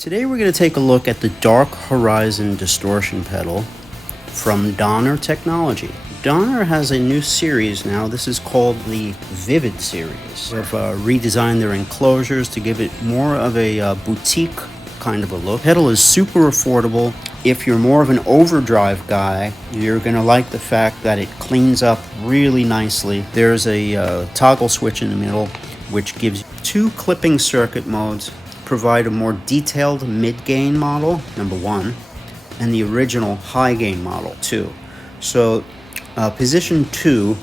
Today we're going to take a look at the Dark Horizon distortion pedal from DONNER Technology. DONNER has a new series now. This is called the Vivid series. They've redesigned their enclosures to give it more of a boutique kind of a look. The pedal is super affordable. If you're more of an overdrive guy, you're going to like the fact that it cleans up really nicely. There's a toggle switch in the middle which gives two clipping circuit modes, provide a more detailed mid-gain model, number one, and the original high-gain model, two. So position 2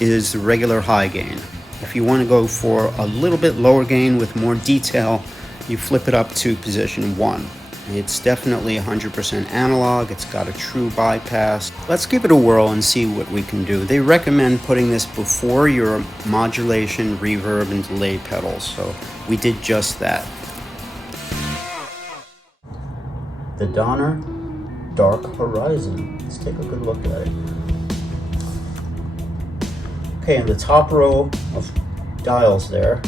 is the regular high gain. If you want to go for a little bit lower gain with more detail, you flip it up to position 1. It's definitely 100% analog. It's got a true bypass. Let's give it a whirl and see what we can do. They recommend putting this before your modulation, reverb, and delay pedals, so we did just that. The DONNER Dark Horizon. Let's take a good look at it. Okay, in the top row of dials there,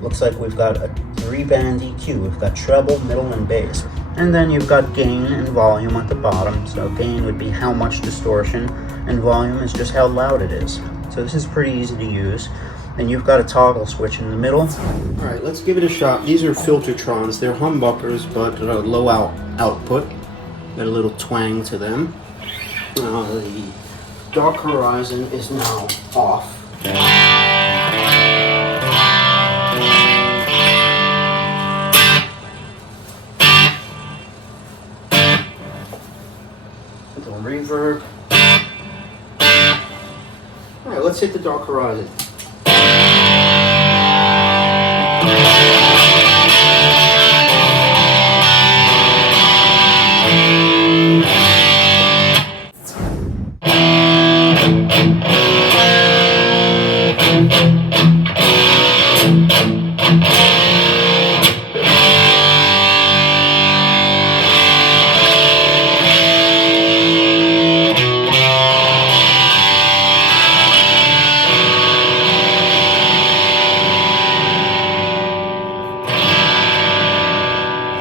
looks like we've got a 3-band EQ. We've got treble, middle, and bass. And then you've got gain and volume at the bottom. So gain would be how much distortion, and volume is just how loud it is. So this is pretty easy to use. And you've got a toggle switch in the middle. All right, let's give it a shot. These are Filtertrons. They're humbuckers, but low output. Got a little twang to them. The Dark Horizon is now off. Little reverb. All right, let's hit the Dark Horizon.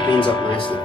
Cleans up nicely.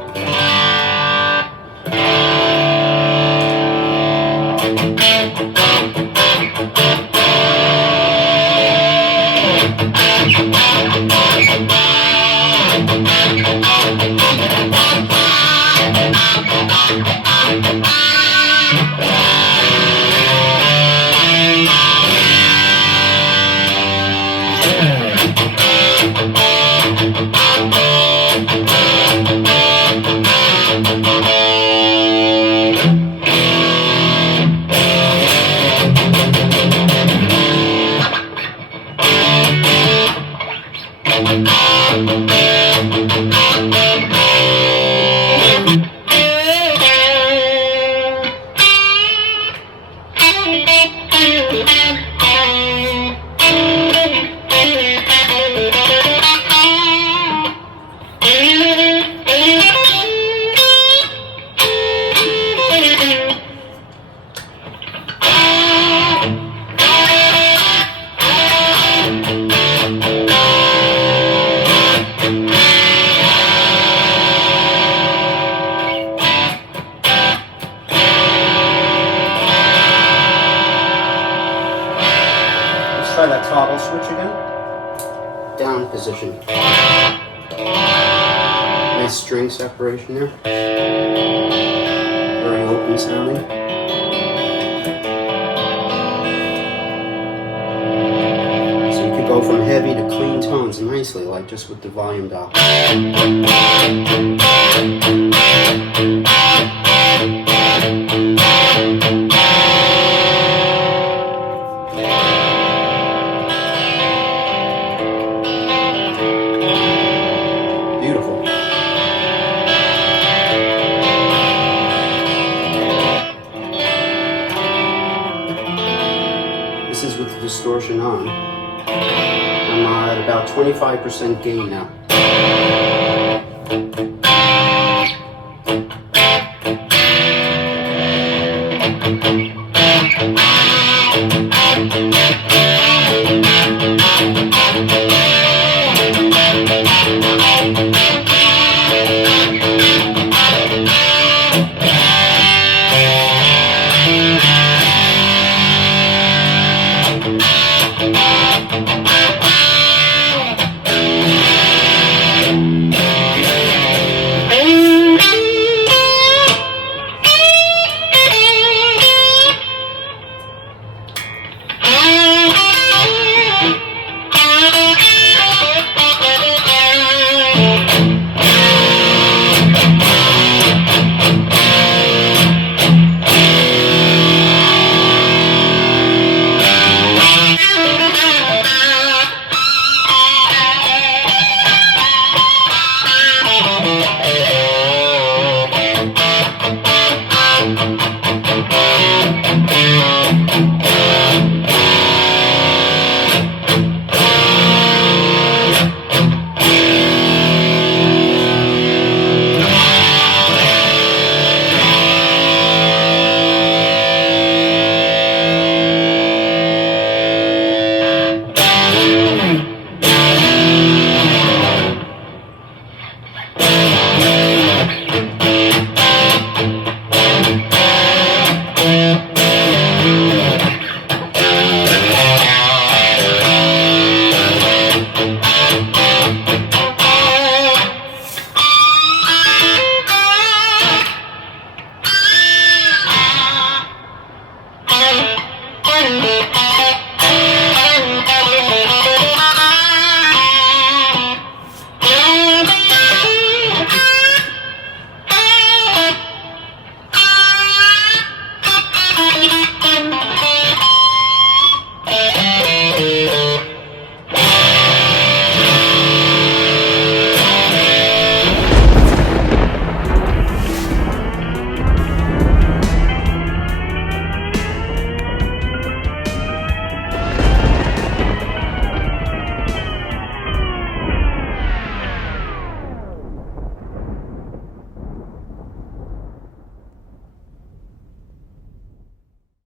Try that toggle switch again. Down position. Nice string separation there. Very open sounding. So you could go from heavy to clean tones nicely, like just with the volume dial. Beautiful. This is with the distortion on. I'm at about 25% gain now.